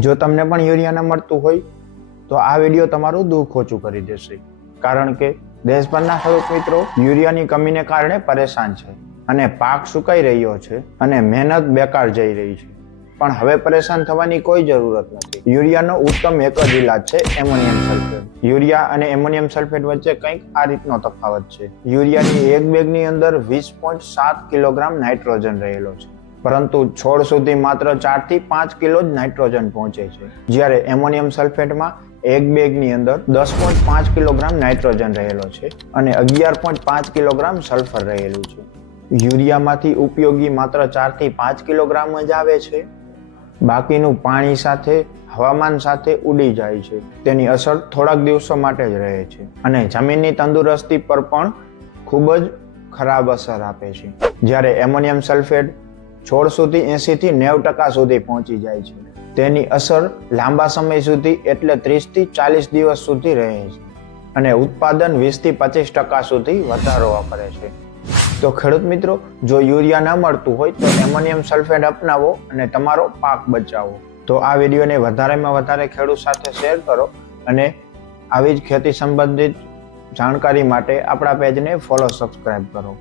જો તમને પણ યુરિયા ન મળતું હોય તો આ વિડીયો તમારું દુઃખ ઓછું કરી દેશે, કારણ કે દેશભરના ખેડૂત મિત્રો યુરિયાની કમીને કારણે પરેશાન છે અને પાક સુકાઈ રહ્યો છે અને મહેનત બેકાર જઈ રહી છે. પણ હવે પરેશાન થવાની કોઈ જરૂરત નથી. યુરિયાનો ઉત્તમ એક જ ઇલાજ છે એમોનિયમ સલ્ફેટ. યુરિયા અને એમોનિયમ સલ્ફેટ વચ્ચે કંઈક આ રીતનો તફાવત છે. યુરિયાની એક બેગની અંદર 20.7 કિલોગ્રામ નાઇટ્રોજન રહેલો છે, પરંતુ છોડ સુધી માત્ર 4 થી 5 કિલો જ નાઇટ્રોજન પહોંચે છે, જ્યારે એમોનિયમ સલ્ફેટમાં એક બેગની અંદર 10.5 કિલોગ્રામ નાઇટ્રોજન રહેલો છે અને 11.5 કિલોગ્રામ સલ્ફર રહેલું છે. યુરિયામાંથી ઉપયોગી માત્ર 4 થી 5 કિલોગ્રામ જ આવે છે. બાકીનું પાણી સાથે, હવામાન સાથે ઉડી જાય છે. તેની અસર થોડાક દિવસો માટે જ રહે છે અને જમીનની તંદુરસ્તી પર પણ ખૂબ જ ખરાબ અસર આપે છે. જ્યારે એમોનિયમ સલ્ફેટ છોડ સુધી 80 થી 90% સુધી પહોંચી જાય છે. તેની અસર લાંબા સમય સુધી એટલે 30 થી 40 દિવસ સુધી રહે છે અને ઉત્પાદન 20 થી 25% સુધી વધારો કરે છે. તો ખેડૂત મિત્રો, જો યુરિયા ન મળતું હોય તો એમોનિયમ સલ્ફેટ અપનાવો અને તમારો પાક બચાવો. તો આ વિડીયોને વધારેમાં વધારે ખેડૂત સાથે શેર કરો અને આવી જ ખેતી સંબંધિત જાણકારી માટે આપણા પેજને ફોલો, સબસ્ક્રાઇબ કરો.